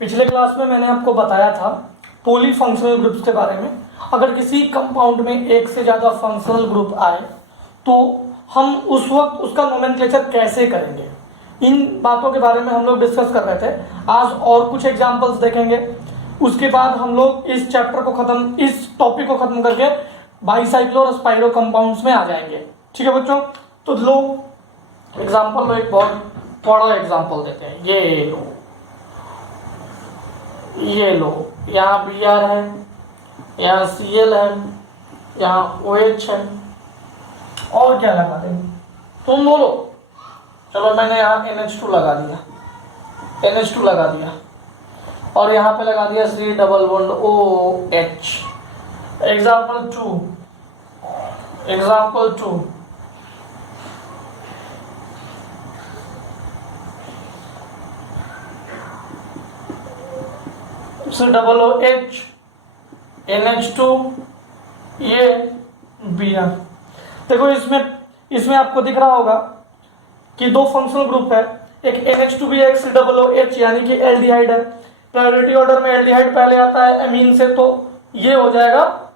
पिछले क्लास में मैंने आपको बताया था पॉलीफंक्शनल ग्रुप्स के बारे में। अगर किसी कंपाउंड में एक से ज़्यादा फंक्शनल ग्रुप आए तो हम उस वक्त उसका नोमेनक्लेचर कैसे करेंगे, इन बातों के बारे में हम लोग डिस्कस कर रहे थे। आज और कुछ एग्जांपल्स देखेंगे, उसके बाद हम लोग इस चैप्टर को खत्म, इस टॉपिक को खत्म करके बाईसाइक्लो और स्पाइरो कंपाउंड्स में आ जाएंगे। ठीक है बच्चों, तो लो एग्जांपल लो, एक बहुत बड़ा एग्जांपल देते हैं। ये लो यहाँ Br है, यहाँ Cl है, यहाँ OH है, और क्या लगा देंगे तुम बोलो। चलो मैंने यहाँ NH2 लगा दिया, NH2 लगा दिया, और यहाँ पे लगा दिया C double bond OH। Example two C double OH NH2 ये Br। देखो इसमें आपको दिख रहा होगा कि दो फंक्शनल ग्रुप है, एक NH2 भी है, एक C डबल OH यानी कि एल्डिहाइड है। प्रायोरिटी ऑर्डर में एल्डिहाइड पहले आता है एमीन से, तो ये हो जाएगा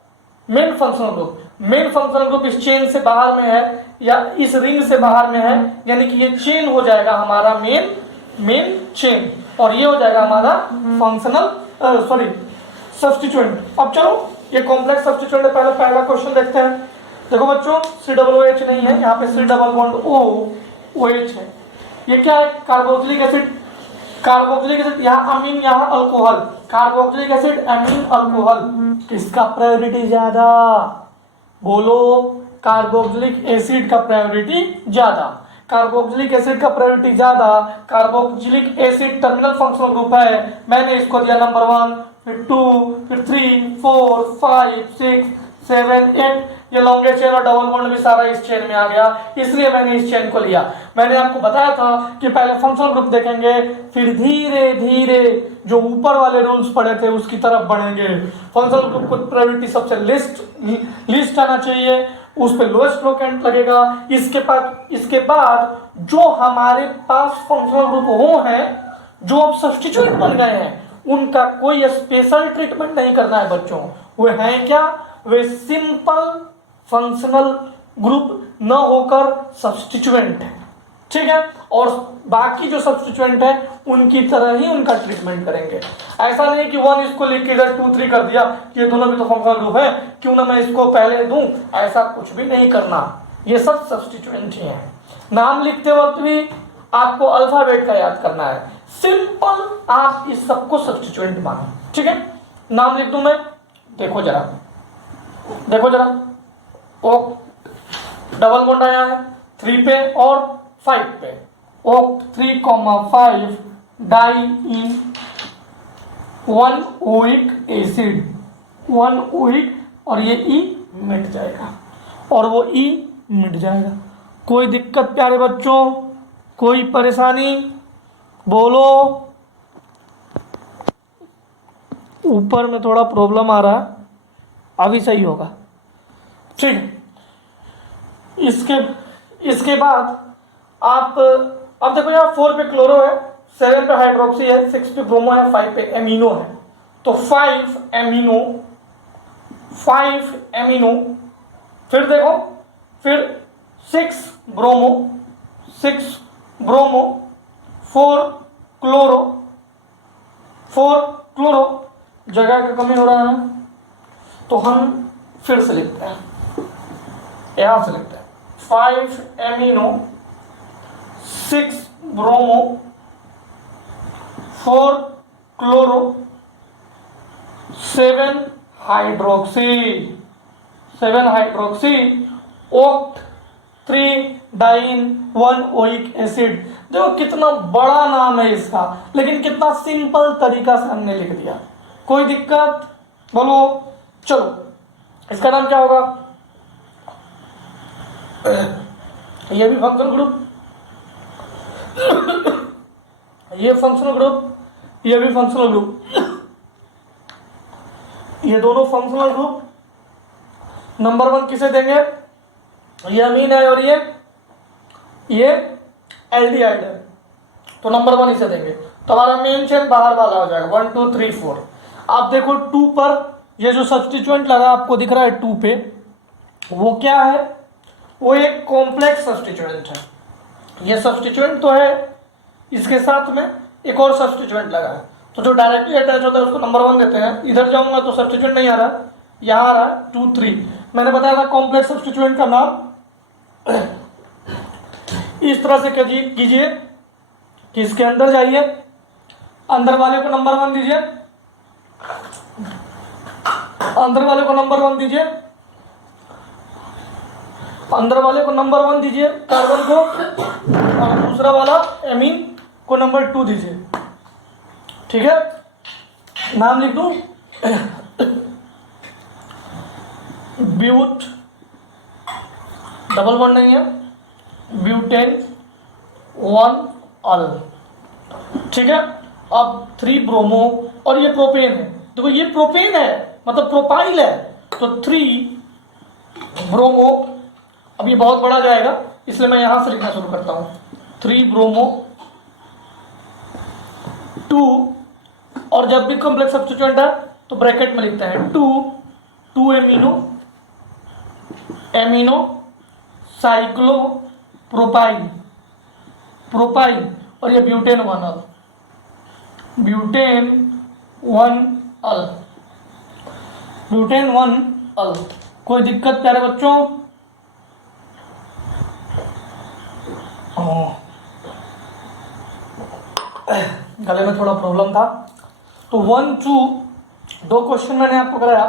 main functional group. Main functional group इस चेन से बाहर में है या इस रिंग से बाहर में है, यानी कि ये चेन हो जाएगा हमारा मेन चेन, और ये हो जाएगा हमारा फंक्शनल सब्स्टिट्यूएंट। अब चलो ये कॉम्प्लेक्स सब्स्टिट्यूएंट है, पहला क्वेश्चन देखते हैं। देखो बच्चों C डबल OH नहीं है, यहाँ पे C डबल बॉन्ड OH है। ये क्या है? कार्बोक्सिलिक एसिड, यहाँ अमीन, यहाँ अल्कोहल। कार्बोक्सिलिक एसिड, अमीन, अल्कोहल, किसका प्रायोरिटी ज्यादा? बोलो, कार्बोक्सिलिक एसिड का प्रायोरिटी ज्यादा। कार्बोक्सिलिक एसिड का प्रायोरिटी ज्यादा। Carboxylic acid terminal functional group है, मैंने इसको दिया नंबर 1, फिर 2, फिर 3, 4, 5, 6, 7, 8। ये लॉन्गेस्ट चेन और डबल बॉन्ड भी सारा इस चेन में आ गया, इसलिए मैंने इस चेन को लिया। मैंने आपको बताया था कि पहले फंक्शनल ग्रुप देखेंगे, फिर धीरे धीरे जो ऊपर वाले रूल्स पढ़े थे उसकी तरफ बढ़ेंगे। फंक्शनल ग्रुप को प्रायोरिटी सबसे लिस्ट आना चाहिए, उस पे लोएस्ट फ्लो करंट लगेगा। इसके बाद जो हमारे पास फंक्शनल ग्रुप वो हैं जो अब सब्स्टिट्यूएंट बन गए हैं, उनका कोई स्पेशल ट्रीटमेंट नहीं करना है बच्चों। वे हैं क्या? वे सिंपल फंक्शनल ग्रुप न होकर सब्स्टिट्यूएंट है, ठीक है। और बाकी जो सब्स्टिट्यूएंट है उनकी तरह ही उनका ट्रीटमेंट करेंगे। ऐसा नहीं कि 1 इसको लिख के इधर 2, 3 कर दिया, ये दोनों भी तो फंक्शनल ग्रुप है, क्यों ना मैं इसको पहले दूं, ऐसा कुछ भी नहीं करना। ये सब सब्स्टिट्यूएंट ही हैं। नाम लिखते वक्त भी आपको अल्फाबेट का याद करना है, सिंपल आप इस सबको सब्स्टिट्यूएंट मानो, ठीक है। नाम लिख दूं मैं, देखो जरा ओ डबल बॉन्ड आया है 3 पे और 5 पे, ओक 3,5 डाई इन 1 ओइक एसिड, 1 ओइक, और ये ई मिट जाएगा, और वो ई मिट जाएगा। कोई दिक्कत प्यारे बच्चों? कोई परेशानी? बोलो। ऊपर में थोड़ा प्रॉब्लम आ रहा है, अभी सही होगा, ठीक है। इसके बाद आप अब देखो, यहाँ 4 पे क्लोरो है, 7 पे हाइड्रोक्सी है, 6 पे ब्रोमो है, 5 पे एमिनो है। तो 5 एमिनो, फिर देखो, फिर 6 ब्रोमो, 4 क्लोरो, जगह का कमी हो रहा है, तो हम फिर से लिखते हैं, यहां से लिखते हैं 5 amino, 6 bromo, 4 chloro, 7 hydroxy, oct 3 diene 1 oic acid. देखो कितना बड़ा नाम है इसका, लेकिन कितना सिंपल तरीका से हमने लिख दिया। कोई दिक्कत? बोलो। चलो, इसका नाम क्या होगा? ये भी फंक्शनल ग्रुप, ये फंक्शनल ग्रुप, ये भी फंक्शनल ग्रुप, ये दोनों फंक्शनल ग्रुप। नंबर 1 किसे देंगे? ये अमीन है और ये एल्डिहाइड है, तो नंबर 1 इसे देंगे। तो हमारा मेन चेन बाहर वाला हो जाएगा 1 2 3 4। अब देखो 2 पर ये जो सब्स्टिट्यूएंट लगा आपको दिख रहा है 2 पे, वो क्या है? वो एक कॉम्प्लेक्स सब्स्टिट्यूएंट है। ये सब्स्टिट्यूएंट तो है, इसके साथ में एक और सब्स्टिट्यूएंट लगा है, तो जो डायरेक्टली अटैच होता है उसको नंबर 1 देते हैं। इधर जाऊंगा तो सब्स्टिट्यूएंट नहीं आ रहा, यहाँ आ रहा है 2 3। मैंने बताया था कॉम्प्लेक्स सब्स्टिट्यूएंट का नाम इस तरह से कीजिए कि इसके अंदर जाइए, अंदर वाले को नंबर 1 दीजिए, अंदर वाले को नंबर 1 दीजिए, अंदर वाले को नंबर 1 दीजिए कार्बन को, और दूसरा वाला एमीन को नंबर 2 दीजिए। ठीक है, नाम लिख दूं ब्यूट, डबल बॉन्ड नहीं है, ब्यूटेन 1 अल। ठीक है, अब 3 ब्रोमो, और ये प्रोपेन है। देखो ये प्रोपेन है मतलब प्रोपाइल है, तो 3 ब्रोमो। अब ये बहुत बड़ा जाएगा इसलिए मैं यहां से लिखना शुरू करता हूं, 3 ब्रोमो 2, और जब भी कॉम्प्लेक्स सब्स्टिट्यूएंट है तो ब्रैकेट में लिखते हैं 2 एमिनो साइक्लो प्रोपाइल, और ये ब्यूटेन 1 अल, ब्यूटेन 1 अल। कोई दिक्कत प्यारे बच्चों? गले में थोड़ा प्रॉब्लम था। तो 1 2 क्वेश्चन मैंने आपको कराया,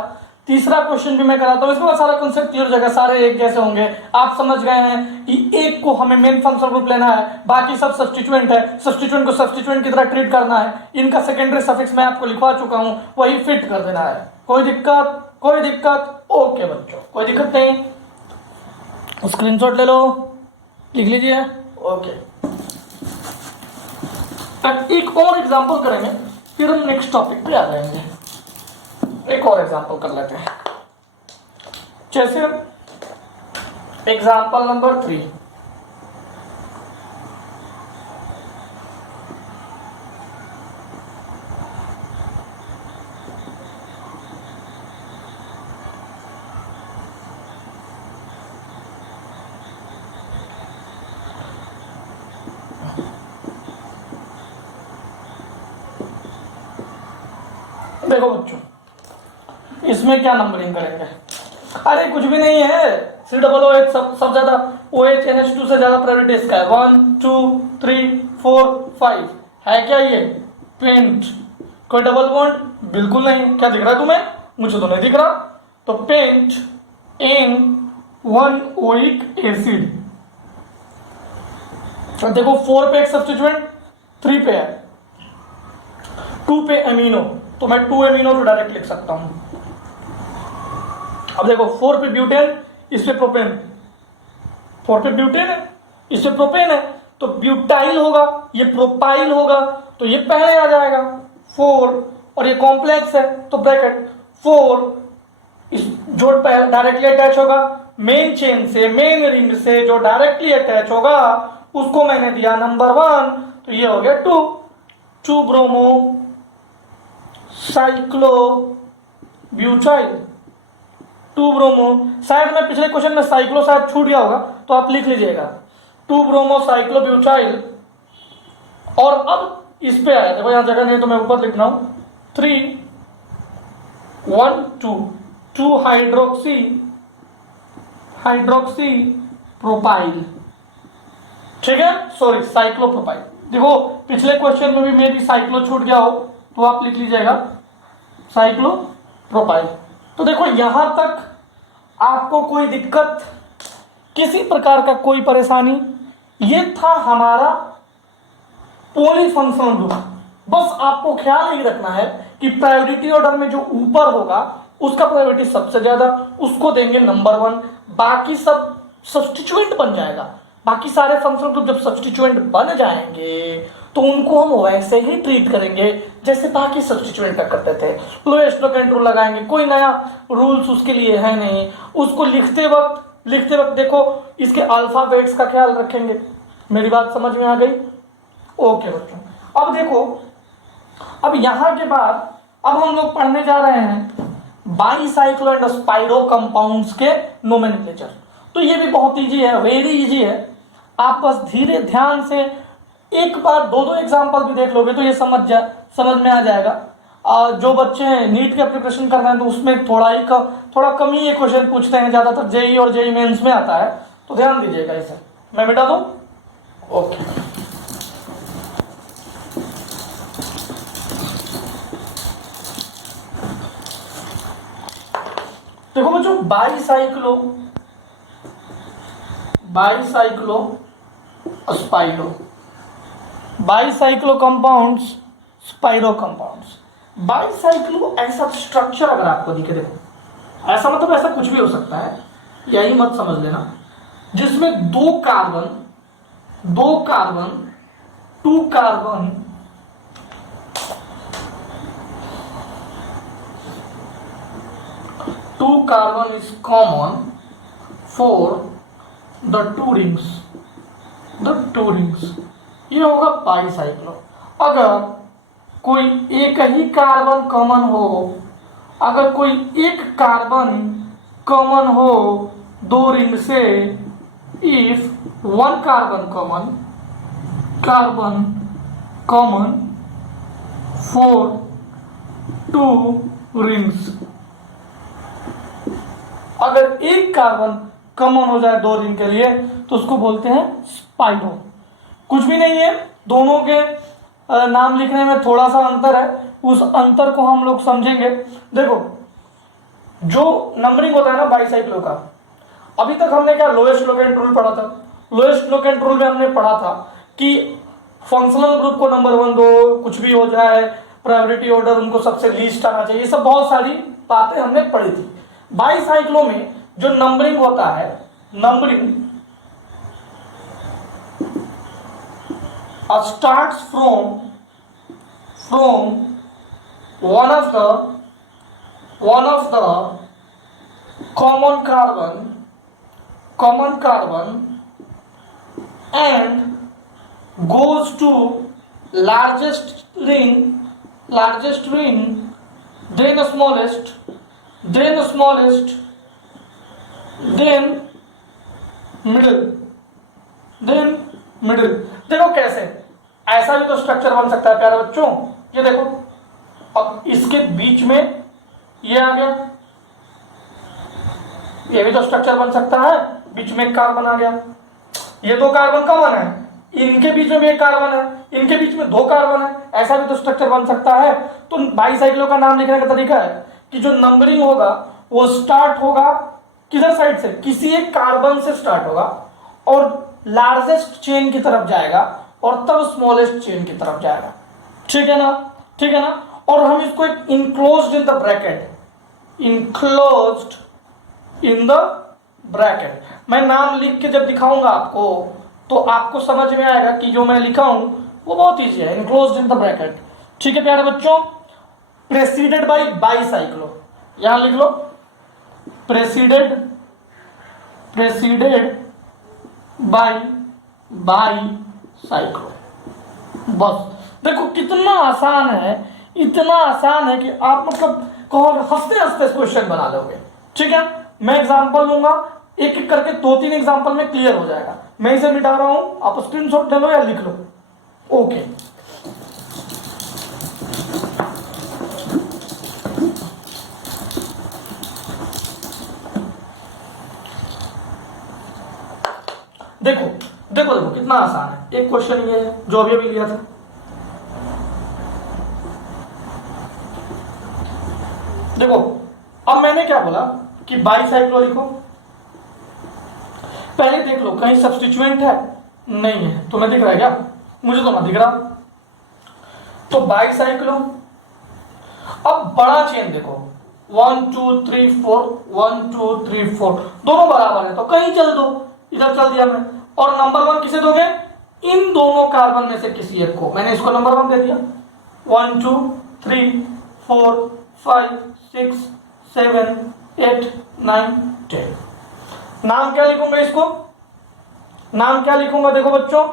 तीसरा क्वेश्चन भी मैं कराता हूँ, इसके बाद सारा कॉन्सेप्ट क्लियर हो जाएगा, सारे एक जैसे होंगे। आप समझ गए हैं कि एक को हमें मेन फंक्शनल ग्रुप लेना है, बाकी सब सब्स्टिट्यूएंट है, सब्स्टिट्यूएंट को सब्स्टिट्यूएंट की तरह ट्रीट करना है, इनका सेकेंडरी सफिक्स मैं आपको लिखवा चुका हूँ, वही फिट कर देना है। कोई दिक्कत? ओके बच्चों, कोई दिक्कत नहीं। स्क्रीनशॉट ले लो, लिख लीजिए। ओके, एक और एग्जाम्पल करेंगे, फिर हम नेक्स्ट टॉपिक पे आ जाएंगे। एक और एग्जाम्पल कर लेते हैं, जैसे एग्जाम्पल नंबर 3। देखो बच्चों, इसमें क्या नंबरिंग करेंगे? अरे कुछ भी नहीं है, COOH सब ज्यादा, OH NH2 से ज्यादा प्रायोरिटी इसका है। 1 2 3 4 5 है क्या ये? पेंट। कोई डबल बॉन्ड? बिल्कुल नहीं। क्या दिख रहा है तुम्हें? मुझे तो नहीं दिख रहा। तो पेंट इन 1 ओइक एसिड। देखो 4 पे एक सब्स्टिट्यूएंट, 3 पे है, 2 पे एमिनो, तो मैं 2 एमिनो तो डायरेक्ट लिख सकता हूं। अब देखो 4 पे ब्यूटेन, इस पे प्रोपेन, 4 पे ब्यूटेन है, इस पे प्रोपेन है, तो ब्यूटाइल होगा, ये प्रोपाइल होगा, तो ये पहले आ जाएगा 4, और ये कॉम्प्लेक्स है तो ब्रैकेट 4, इस जो डायरेक्टली अटैच होगा मेन चेन से, मेन रिंग से जो डायरेक्टली अटैच होगा उसको मैंने दिया नंबर 1, तो ये हो गया 2 ब्रोमो साइक्लो ब्यूटाइल, 2 ब्रोमो। शायद मैं पिछले क्वेश्चन में साइक्लो शायद छूट गया होगा, तो आप लिख लीजिएगा 2 ब्रोमो साइक्लो ब्यूटाइल। और अब इस पे आया, देखो यहां जगह नहीं तो मैं ऊपर लिख रहा हूं 3 1 2 हाइड्रोक्सी प्रोपाइल। ठीक है, सॉरी साइक्लो प्रोपाइल। देखो पिछले क्वेश्चन में भी मेरी साइक्लो छूट गया हो तो आप लिख लीजिएगा साइक्लो प्रोपाइल। तो देखो यहां तक आपको कोई दिक्कत, किसी प्रकार का कोई परेशानी? ये था हमारा पॉलीफंक्शनल ग्रुप। बस आपको ख्याल ही रखना है कि प्रायोरिटी ऑर्डर में जो ऊपर होगा उसका प्रायोरिटी सबसे ज्यादा, उसको देंगे नंबर 1, बाकी सब सब्स्टिट्यूएंट बन जाएगा। बाकी सारे फंक्शनल ग्रुप जब सब्स्टिट्यूएंट बन जाएंगे तो उनको हम वैसे ही ट्रीट करेंगे जैसे बाकी सब्स्टिट्यूएंट का करते थे। लोएस्ट लोकेंट रूल लगाएंगे, कोई नया रूल्स उसके लिए है नहीं। उसको लिखते वक्त देखो इसके अल्फाबेट्स का ख्याल रखेंगे। मेरी बात समझ में आ गई? ओके बच्चों, अब देखो अब यहां के बाद अब हम लोग पढ़ने जा रहे हैं बाईसाइक्लो एंड स्पाइरो कंपाउंड्स के नोमेनक्लेचर। तो ये भी बहुत इजी है, वेरी इजी है। आप बस धीरे ध्यान से एक बार दो दो एग्जांपल भी देख लोगे तो ये समझ में आ जाएगा। जो बच्चे नीट का प्रिपरेशन कर रहे हैं तो उसमें थोड़ा कम ही ये क्वेश्चन पूछते हैं, ज्यादातर जेई और जेई मेंस में आता है, तो ध्यान दीजिएगा इसे। मैं मिटा दूं? ओके। देखो बच्चों, bicyclo spiro, bicyclo compounds, spiro compounds. Bicyclo ऐसा स्ट्रक्चर अगर आपको दिखे, देखो ऐसा मतलब ऐसा कुछ भी हो सकता है, यही मत समझ लेना, जिसमें दो carbon, two carbon is common for the two rings, ये होगा बाईसाइक्लो। अगर कोई एक ही कार्बन कॉमन हो, अगर कोई एक कार्बन कॉमन हो दो रिंग से, if one carbon common for to rings, अगर एक कार्बन कॉमन हो जाए दो रिंग के लिए तो उसको बोलते हैं स्पाइरो। कुछ भी नहीं है, दोनों के नाम लिखने में थोड़ा सा अंतर है, उस अंतर को हम लोग समझेंगे। देखो जो नंबरिंग होता है ना बाईसाइक्लो का, अभी तक हमने क्या लोएस्ट लोकेंट रूल पढ़ा था। लोएस्ट लोकेंट रूल में हमने पढ़ा था कि फंक्शनल ग्रुप को नंबर 1 दो, कुछ भी हो जाए प्रायोरिटी ऑर्डर उनको सबसे लीस्ट आना चाहिए, सब बहुत सारी बातें हमने पढ़ी थी। बाईसाइक्लो में जो नंबरिंग होता है, numbering starts from one of the common carbon and goes to largest ring, then smallest, then middle। देखो कैसे, ऐसा भी तो स्ट्रक्चर बन सकता है प्यारे बच्चों। ये देखो, अब इसके बीच में ये आ गया, ये भी तो स्ट्रक्चर बन सकता है, बीच में एक कार्बन आ गया, ये दो कार्बन कॉमन है, इनके बीच में भी एक कार्बन है, इनके बीच में दो कार्बन है, ऐसा भी तो स्ट्रक्चर बन सकता है। तो बाईसाइक्लो का नाम लिखने का तरीका है कि जो नंबरिंग होगा वो स्टार्ट होगा किधर साइड से, किसी एक कार्बन से स्टार्ट होगा और लार्जेस्ट चेन की तरफ जाएगा और तब स्मॉलेस्ट चेन की तरफ जाएगा। ठीक है ना। और हम इसको एक इनक्लोज्ड इन द ब्रैकेट, मैं नाम लिख के जब दिखाऊंगा आपको तो आपको समझ में आएगा कि जो मैं लिखा हूं वो बहुत ईजी है, इनक्लोज्ड इन द ब्रैकेट। ठीक है प्यारे बच्चों, प्रेसिडेड बाई बाईसाइक्लो, यहां लिख लो प्रेसिडेड बाईसाइक्लो। बस देखो कितना आसान है, इतना आसान है कि आप मतलब कहोगे हंसते हंसते क्वेश्चन बना लोगे। ठीक है, मैं एग्जांपल लूंगा, एक एक करके 2-3 एग्जांपल में क्लियर हो जाएगा। मैं इसे मिटा रहा हूं, आप स्क्रीनशॉट ले लो या लिख लो। ओके, देखो कितना आसान है। एक क्वेश्चन ये है जो अभी लिया था, देखो अब मैंने क्या बोला कि बाईसाइक्लो लिखो, पहले देख लो कहीं सब्स्टिट्यूएंट है, नहीं है, तुम्हें दिख रहा है क्या? मुझे तो ना दिख रहा। तो बाईसाइक्लो, अब बड़ा चेन देखो 1 2 3 4 1 2 3 4 दोनों बराबर है तो कहीं चल दो, इधर चल दिया मैं। और नंबर 1 किसे दोगे? इन दोनों कार्बन में से किसी एक को, मैंने इसको नंबर 1 दे दिया। 1 2 3 4 5 6 7 8 9 10। नाम क्या लिखूंगा इसको? नाम क्या लिखूंगा? देखो बच्चों,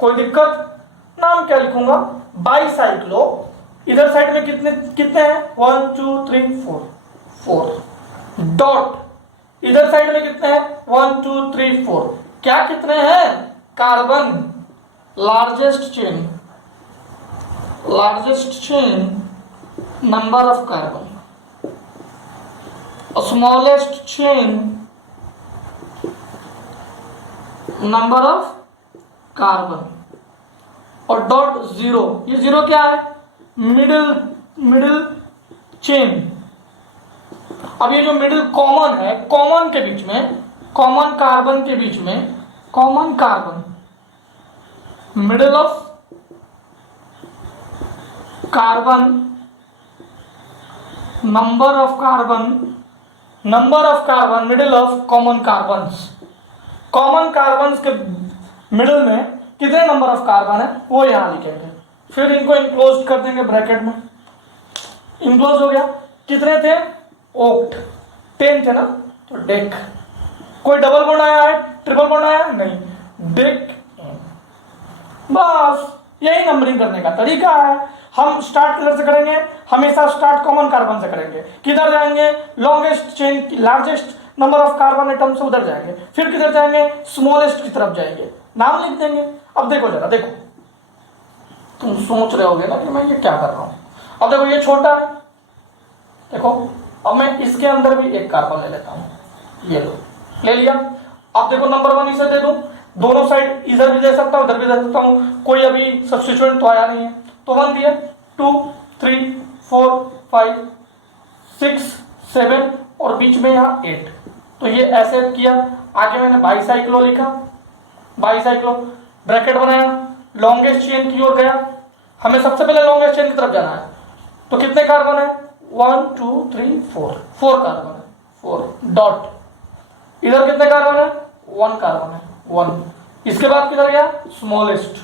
कोई दिक्कत? नाम क्या लिखूंगा? बाईसाइक्लो, इधर साइड में कितने कितने हैं 1 2 3 4 4 डॉट इधर साइड में कितने हैं 1 2 3 4 क्या कितने हैं carbon largest chain number of carbon smallest chain number of carbon और डॉट जीरो, ये जीरो क्या है मिडिल चेन। अब ये जो मिडिल कॉमन है, कॉमन के बीच में कॉमन कार्बन के बीच में common carbon middle of carbon number of carbon middle of common carbons के मिडिल में कितने नंबर ऑफ कार्बन है वो यहां लिखेंगे, फिर इनको इनक्लोज कर देंगे ब्रैकेट में। इनक्लोज हो गया, कितने थे ओक्ट 10 थे ना, तो डेक। कोई डबल बॉन्ड आया है ट्रिपल बॉन्ड आया है नहीं, डेक। बस यही नंबरिंग करने का तरीका है। हम स्टार्ट किधर से करेंगे, हमेशा स्टार्ट कॉमन कार्बन से करेंगे। किधर जाएंगे longest chain largest number of carbon atom से उधर जाएंगे, फिर किधर जाएंगे स्मॉलेस्ट की तरफ जाएंगे, नाम लिख देंगे। अब देखो जरा, देखो तुम सोच रहे होगे ना कि मैं ये क्या कर रहा हूं। अब देखो ये छोटा है, देखो अब मैं इसके अंदर भी एक कार्बन ले लेता हूं, ये लो ले लिया। अब देखो नंबर 1 इसे दे दूं, दोनों साइड इधर भी दे सकता हूं उधर भी दे सकता हूं, कोई अभी सब्स्टिट्यूएंट तो आया नहीं है, तो 1 दिया 2 3 4 5 6 7 और बीच में यहां 8, तो ये ऐसे किया। आगे मैंने बाईसाइक्लो लिखा, बाईसाइक्लो ब्रैकेट बनाया, लॉन्गेस्ट चेन की ओर गया। हमें सबसे पहले लॉन्गेस्ट चेन की तरफ जाना है, तो कितने कार्बन है 1 2 3 4 कार्बन है 4 डॉट। इधर कितने कार्बन है 1 कार्बन है 1। इसके बाद किधर गया स्मॉलेस्ट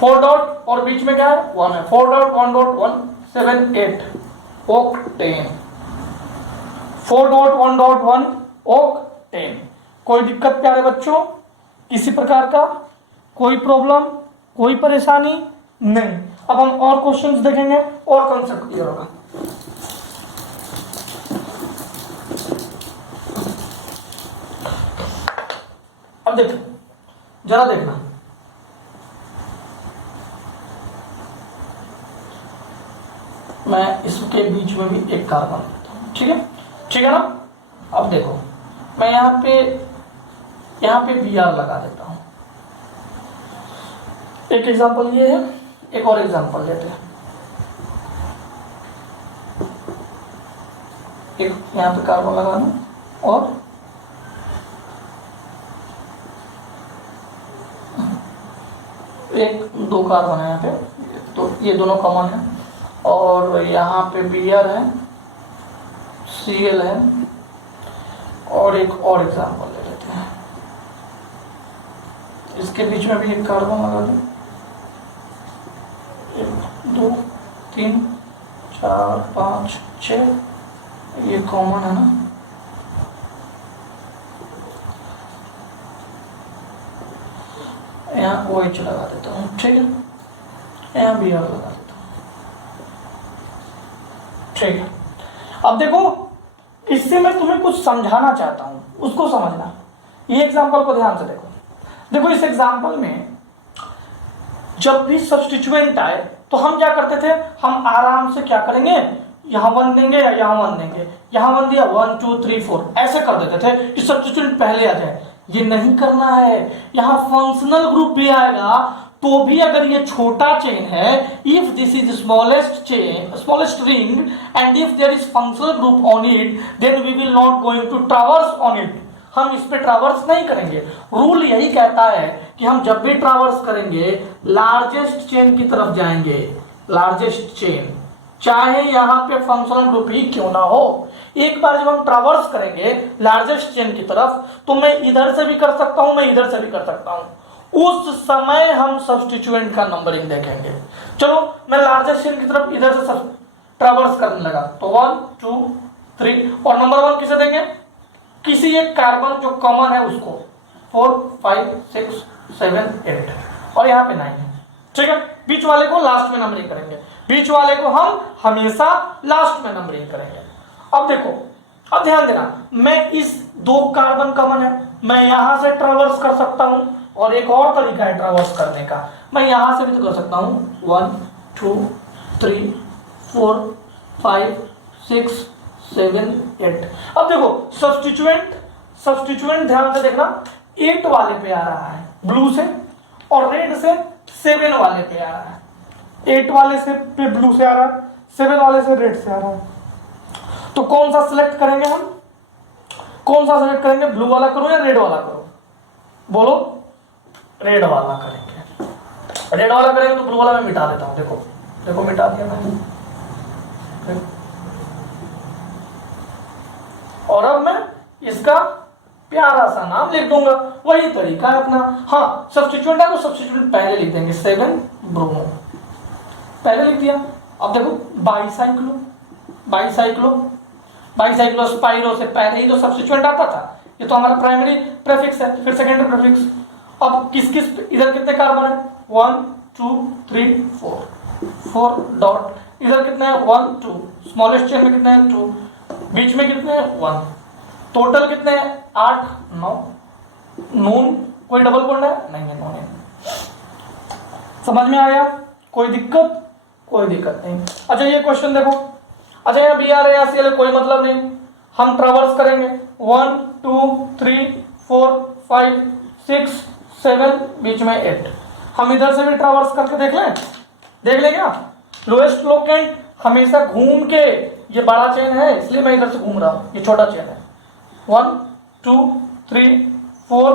4 डॉट और बीच में क्या है 1 है 4 dot 1 dot 1 7 8 octane 4 dot 1 dot 1 octane. कोई दिक्कत प्यारे बच्चों, किसी प्रकार का कोई प्रॉब्लम कोई परेशानी नहीं। अब हम और क्वेश्चंस देखेंगे और कॉन्सेप्ट क्लियर होगा। अब देखो जरा देखना, मैं इसके बीच में भी एक कार्बन देता हूं, ठीक है ना। अब देखो मैं यहां पे Br लगा देता हूं। एक एग्जांपल ये है, एक और एग्जांपल लेते हैं। एक यहां पे कार्बन लगा दूं और एक 2 कार्बन है यहाँ पे, तो ये दोनों कॉमन है। और यहाँ पे Br है, Cl है, और एक और एग्जांपल ले लेते हैं। इसके बीच में भी एक कार्बन लगा दूं, 1 2 3 4 5 6, ये कॉमन है ना। यहाँ OH लगा देता हूँ, ठीक है, यहाँ Br लगा देता हूँ, ठीक है। अब देखो इससे मैं तुम्हें कुछ समझाना चाहता हूं, उसको समझना। ये एग्जांपल को ध्यान से देखो। देखो इस एग्जांपल में जब भी सब्स्टिट्यूएंट आए तो हम क्या करते थे, हम आराम से क्या करेंगे, यहां 1 देंगे या यहां 1 देंगे, यहां 1 दिया 1 2 3 4 ऐसे कर देते थे कि सब्स्टिट्यूएंट पहले आ जाए। ये नहीं करना है, यहां फंक्शनल ग्रुप भी आएगा तो भी अगर ये छोटा चेन है, if this is smallest chain smallest ring and if there is functional group on it then we will not going to traverse on it. हम इस पे ट्रैवर्स नहीं करेंगे। रूल यही कहता है कि हम जब भी ट्रैवर्स करेंगे लार्जेस्ट चेन की तरफ जाएंगे, लार्जेस्ट चेन, चाहे यहां पे फंक्शनल ग्रुप ही क्यों ना हो। एक बार जब हम ट्रैवर्स करेंगे लार्जेस्ट चेन की तरफ तो मैं इधर से भी कर सकता हूं, मैं इधर से भी कर सकता हूं, उस समय हम सब्स्टिट्यूएंट का नंबरिंग देखेंगे। चलो मैं लार्जेस्ट चेन की तरफ इधर से ट्रैवर्स करने लगा तो 1 2 3 और नंबर 1 किसे देंगे, किसी एक कार्बन जो कॉमन है उसको, 4 5 6 7 8 और यहाँ पे 9 है, ठीक है, बीच वाले को लास्ट में नंबरिंग करेंगे, बीच वाले को हम हमेशा लास्ट में नंबरिंग करेंगे। अब देखो, अब ध्यान देना, मैं इस 2 कार्बन कॉमन है, मैं यहां से ट्रैवर्स कर सकता हूं, और एक और तरीका है ट्रैवर्स करने का, मैं यहां से भी तो कर सकता हूं 1 2 3 4 5 6 7 8। अब देखो सब्स्टिट्यूएंट ध्यान से देखना, 8 वाले पे आ रहा है ब्लू से, और रेड से 7 वाले पे आ रहा है। 8 वाले से पे ब्लू से आ रहा है, 7 वाले से रेड से आ रहा है। तो कौन सा सिलेक्ट करेंगे हम, कौन सा सिलेक्ट करेंगे, ब्लू वाला करो या रेड वाला करो, बोलो, रेड वाला करेंगे। रेड वाला करेंगे तो ब्लू वाला मैं मिटा देता हूं, देखो देखो मिटा दिया मैंने। और अब मैं इसका प्यारा सा नाम लिख दूंगा, वही तरीका है अपना। हाँ, सब्स्टिट्यूएंट है तो सब्स्टिट्यूएंट पहले लिख देंगे, 7 ब्रोमो पहले लिख दिया। अब देखो बाईसाइक्लो स्पाइरो से पहले ही तो सब्स्टिट्यूएंट आता था, ये तो हमारा प्राइमरी प्रीफिक्स है, फिर सेकेंडरी प्रीफिक्स। अब किस इधर कितने कार्बन है, 1 2 3 4 डॉट, इधर कितने हैं 1 2, स्मॉलेस्ट चेन में कितने हैं 2, बीच में कितने हैं 1, टोटल कितने हैं 8 9। नून कोई डबल बॉन्ड है नहीं है, नून है। समझ में आया, कोई दिक्कत नहीं। अच्छा ये क्वेश्चन देखो, अच्छा यहाँ बी आर या सी एल कोई मतलब नहीं, हम ट्रैवर्स करेंगे 1 2 3 4 5 6 7, बीच में 8। हम इधर से भी ट्रैवर्स करके देख लें क्या। लोएस्ट लोकेंट हमेशा घूम के, ये बड़ा चेन है इसलिए मैं इधर से घूम रहा हूं, ये छोटा चेन है, 1 2 3 4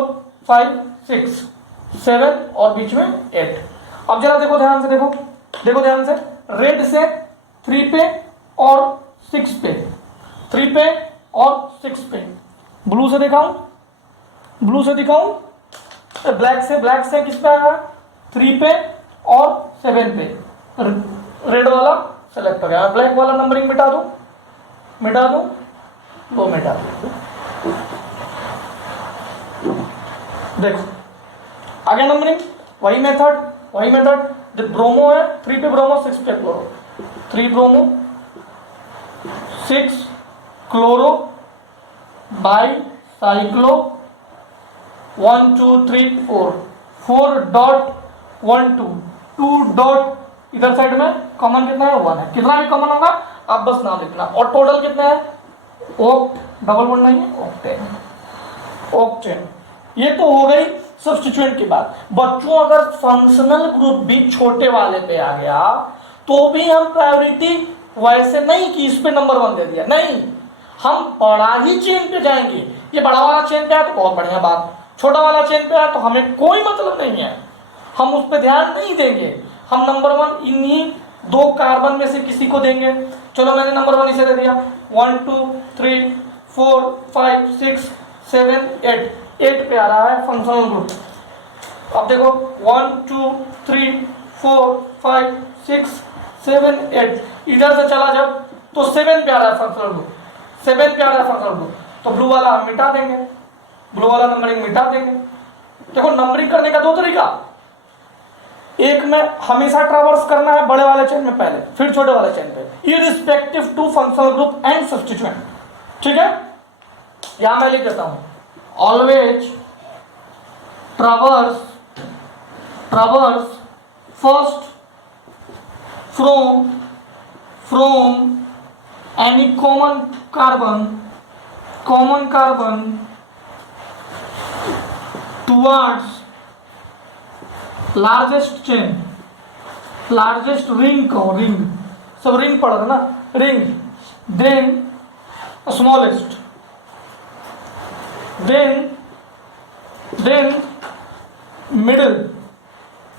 5 6 7 और बीच में 8। अब जरा देखो ध्यान से, रेड से 3 पे और 6 पे, 3 पे और 6 पे, ब्लू से दिखाऊं, ब्लैक से किस पे आया, 3 पे और 7 पे, रेड वाला सेलेक्ट हो गया। ब्लैक वाला नंबरिंग मिटा दूं, वो मिटा दूं। देखो आगे नंबरिंग, वही मेथड, ब्रोमो है 3 पे ब्रोमो 6 पे chloro, 3 bromo 6 chloro bicyclo 1 2 3 4 dot 1 2 dot, इधर साइड में कॉमन कितना है 1 है, कितना भी कॉमन होगा आप बस नाम लिखना। और टोटल कितना है, ओक्ट डबल बॉन्ड नहीं है, ऑक्टेन। ये तो हो गई सब्स्टिट्यूएंट की बात। बच्चों अगर फंक्शनल ग्रुप भी छोटे वाले पे आ गया तो भी हम प्रायोरिटी वैसे नहीं कि इस पे नंबर 1 दे दिया, नहीं, हम बड़ा ही चेन पे जाएंगे। ये बड़ा वाला चेन पे है तो बहुत बढ़िया बात, छोटा वाला चेन पे है तो हमें कोई मतलब नहीं है, हम उस पर ध्यान नहीं देंगे। हम नंबर 1 इन्हीं 2 कार्बन में से किसी को देंगे। चलो मैंने नंबर 1 इसे दे दिया, 1 2 3 4 5 6 7 8 पे आ रहा है फंक्शनल ग्रुप। अब देखो 1 2 3 4 5 6 7 8, इधर से चला जब तो 7 पे आ रहा है फंक्शनल ग्रुप, तो ब्लू वाला हम मिटा देंगे, ब्लू वाला नंबरिंग मिटा देंगे। देखो नंबरिंग करने का 2 तरीका, एक में हमेशा ट्रैवर्स करना है बड़े वाले चेन में पहले, फिर छोटे वाले चेन पे, irrespective to functional group and substituent. ठीक है, यहां मैं लिख देता हूं, always traverse first from any common carbon towards largest ring सब रिंग पढ़ा था ना, ring, then smallest, then middle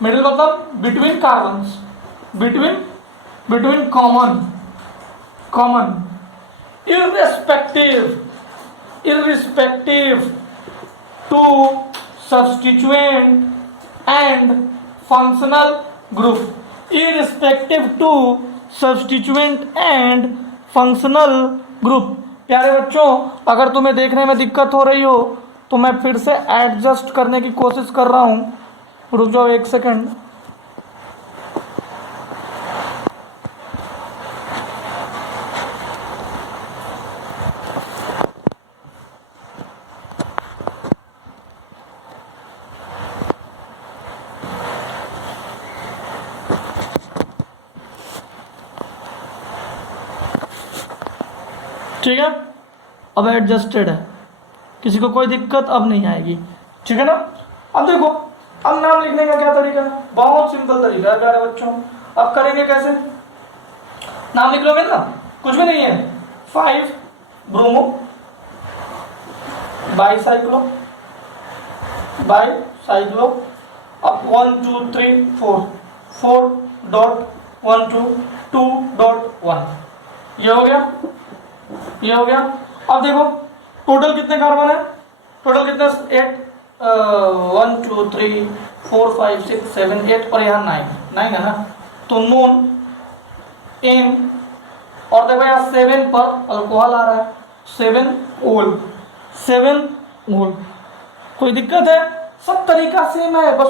मतलब between carbons, between common irrespective to substituent and functional group, प्यारे बच्चों अगर तुम्हें देखने में दिक्कत हो रही हो तो मैं फिर से एडजस्ट करने की कोशिश कर रहा हूं, रुक जाओ 1 सेकंड। ठीक है, अब एडजस्टेड है, किसी को कोई दिक्कत अब नहीं आएगी, ठीक है ना। अब देखो, अब नाम लिखने का क्या तरीका है, बहुत सिंपल तरीका है प्यारे बच्चों। अब करेंगे कैसे, नाम लिख लोगे ना, कुछ भी नहीं है, 5 ब्रोमो बाईसाइक्लो, अब 1 2 3 4 4.12.2.1 ये हो गया, ये हो गया। अब देखो टोटल कितने कार्बन है, टोटल कितने 8 1 2 3 4 5 6 7 8 और यहाँ 9 है ना, तो नोन इन, और देखो यहाँ 7 पर अल्कोहल आ रहा है, 7 ओल, कोई दिक्कत है, सब तरीका सेम है, बस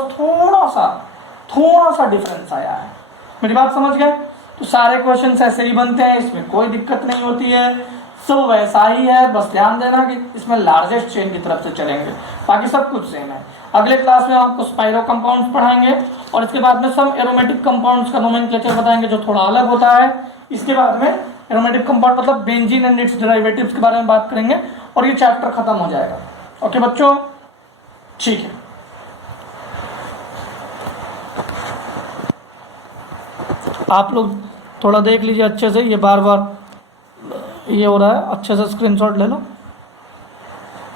थोड़ा सा डिफरेंस आया है। मेरी बात समझ गए, तो सारे क्वेश्चन ऐसे ही बनते हैं, इसमें कोई दिक्कत नहीं होती है, सब वैसा ही है, बस ध्यान देना कि इसमें लार्जेस्ट चेन की तरफ से चलेंगे, बाकी सब कुछ सेम है। अगले क्लास में आपको स्पाइरो कंपाउंड्स पढ़ाएंगे और इसके बाद में सब एरोमेटिक कंपाउंड्स का नोमेनक्लेचर बताएंगे जो थोड़ा अलग होता है। इसके बाद में एरोमेटिक कंपाउंड मतलब बेंजीन एंड इट्स डेरिवेटिव्स के बारे में बात करेंगे और ये चैप्टर खत्म हो जाएगा। ओके बच्चों, ठीक है। आप लोग थोड़ा देख लीजिए अच्छे से, ये बार बार ये हो रहा है, अच्छे से स्क्रीनशॉट ले लो।